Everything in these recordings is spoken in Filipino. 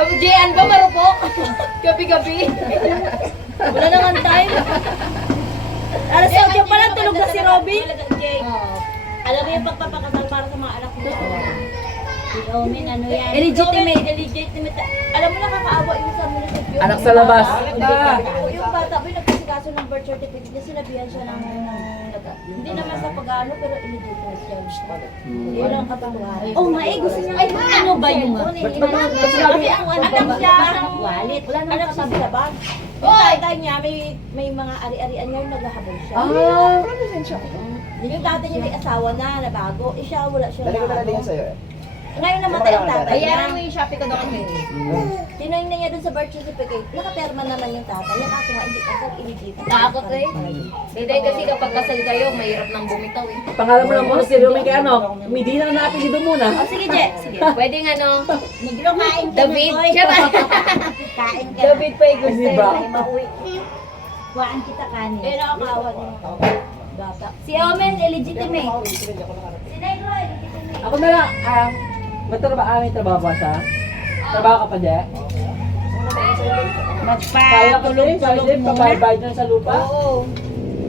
Sabi, Jian ba marupok? Gabi-gabi. Wala naman time. Alas 8 pa lang, tulog na si Robby. Alam mo yung pagpapakasal para sa mga anak mo. Si Omen, ano yan? Illegitimate. Illegitimate. Alam mo, nakakaawa yung sa munisipyo. Anak sa labas. Yung bata, boy, nagkasikaso ng birth certificate niya, sinabihan siya ng hindi naman sa pag-ano, pero illegitimate siya. Yun ang katotohanan. Oh, nga eh, gusto niya. Ay, ano ba yung Sabi ang anak siya ng wallet. Wala naman kasi sa bag. Yung tatay niya, may mga ari-arian niya yung naghahabol siya. Yung tatay niya may asawa na bago. Eh siya, wala siya. Dali ko na din sa'yo eh. Ngayon namatay ang tatay niya. Kaya mo yung Shopee ko doon eh. Tinanong na niya dun sa birth certificate. Nakaperma naman yung tatay. Yung kaso nga, hindi kasal, illegitimate. Takot eh. Hindi kasi kapag kasal kayo, mahirap nang bumitaw eh. Pangalan mo lang muna si Romeo kay ano? Medina na apelido muna. Oh, sige, Je. Sige. Pwedeng ano, Negro, kain ka David. na, boy. Siya ba? Kain ka David pa yung gusto. Hindi ba? Ay, mauwi. Kuhaan kita kanin. Eh, nakakawa din ako. Bata. Si Omen, illegitimate. Si Negro, illegitimate. Ako na lang. May trabaho ba siya? Trabaho ka pa, Je? Kaya ko rin, pabayad na sa lupa. Oo.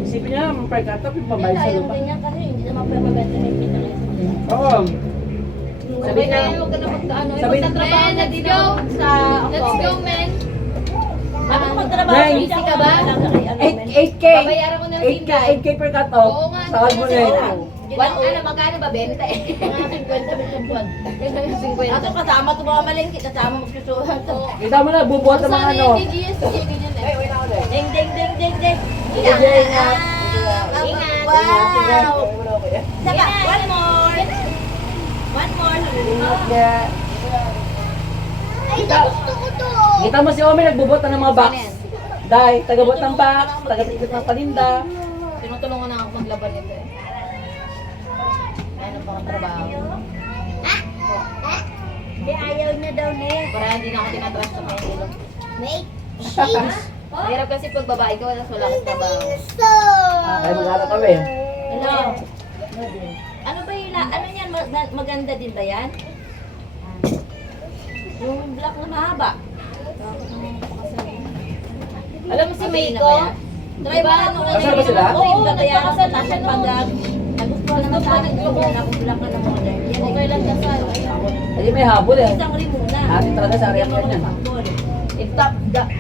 Isipin niya, pagkatap yung pabayad sa Ayaw lupa. din yan kasi hindi naman pwede maganda yung kita ngayon. Oo. Sabi na, huwag ka na magkaano. Sabi- Magtatrabaho na din ako sa Let's go, men. Sabi ko magtrabaho Nine. hindi Busy ka ba? 8K. Babayaran ko ng 8K, Hyundai. 8K per cut off. Oo nga. Sahod mo na yun. Ano, magkano ba? 20 eh. Mga 50 bitong buwan. Yung 50. Ato kasama ko mga malingki, kasama magsusuhan to. Kita mo na, bubuhat ng mga ano. Sana yung GSG, ganyan eh. Ding, ding, ding, ding, ding. Ingat. Ingat. Wow! Saka, one more. One more. Kita mo si Omi, nagbubuhat na ng mga box. Dahil, tagabot ng box, tagatikot ng paninda. Tinutulungan na ako maglaban nito eh. Ano pa ang trabaho? Hindi, ayaw niya daw ni. Para hindi na ako tinatrust sa Manila. Make Mahirap kasi pag babae ko, tapos wala kang trabaho. Ay, mag-aral kami. Hello. Ano ba yung, ano yan, maganda din ba yan? Yung black na mahaba. Alam mo si Meiko? Try ba ano na Kasal ba sila? Oo, nagpapakasal na siya pag nagustuhan naman sa akin yung na kung black ka na model. Yan, okay lang kasal. Ay, may habol eh. Isang rin muna. Atin talaga sa area yan.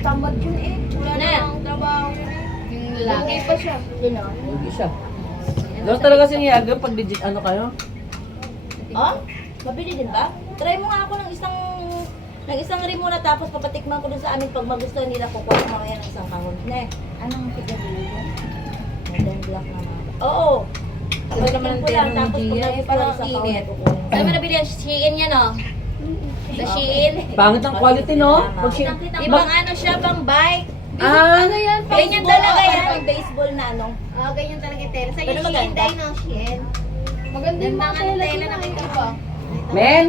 Tamad yun eh. Wala na. trabaho yun eh. Yung lalaki pa siya. Yun o. Hindi siya. Doon talaga siya niyaga pag legit ano kayo. Oh? Mabili din ba? Try mo nga ako ng isang rin muna tapos papatikman ko dun sa amin pag magustuhan nila kukuha ko mamaya ng isang kahon. Ne, anong tigadili yun? Modern black na mga. Oo. Diba naman ang Ko lang, terno tapos ni kung Gia, nagustuhan parang isang kahon, init. kukunin ko. Saan mo nabili ang Shein yan oh? Sa Shein? Pangit ang quality no? Pag si Ibang ano siya, bang bike. Ah, Ano yan? Ganyan talaga yan. Pang baseball na ano. Ah, ganyan talaga yung tela. Sa Pero Shein maganda. din ang Shein. Maganda yung mga tela nakita ko. men,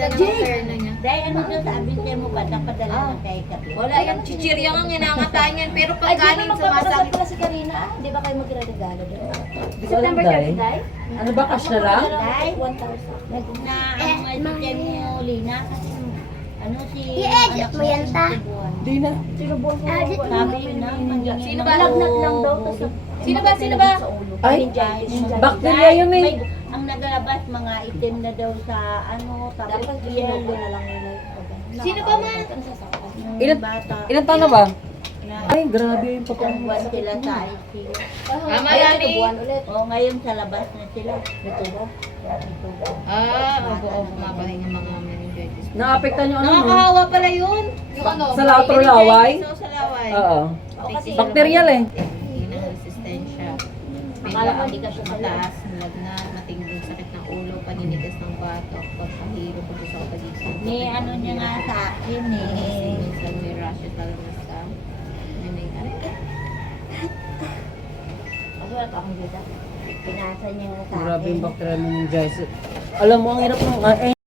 Ganda ng terno niya. Dahil ano dyan sa abinte mo ba, napadala ng kay Kapi. Wala yung chichirya nga ginangatayan yan. Pero Ay, di ba pagkanin magpapakasal sumasakit. pala si Karina? Di ba kayo magre-regalo doon? September ka rin, Day? ano ba cash na lang? Day? 1,000. Na, ang mga mo, Lina, kasi ano si... I-edit mo yan, ta? Di na. Sabi yun na, Sino ba? Lagnat lang daw. Sino ba? Sino ba? Ay, bacteria yun eh. Ang nagalabas, mga itim na daw sa ano, tapos yellow na lang nila. Sino ba, ma? Ilan- Bata. Ilan taon na ba? Na, Ay, grabe yung isang papang. buwan sila sa ICU. Tama Ay, yan isang eh. buwan ulit. O, ngayon sa labas na sila. Ito ba? Ah, opo, mapahinga mga meningitis. Naapektan yung ano no? Nakakahawa pala yun. Yung ano? Sa lahat ng laway? Meningitis o sa laway? Oo. O, kasi Bacterial eh. Hindi na resistensya. Akala ko hindi ka siya mataas, malagnat, matinding sakit ng ulo, paninigas ng batok, pagpahiro ko sa kapagitan. May ano niya nga sa akin eh. Minsan may rashes talaga sa meningitis. Kasi wala akong dito. Pinasa niya nga sa akin. Grabe yung bacteria ng guys. Alam mo, ang hirap ng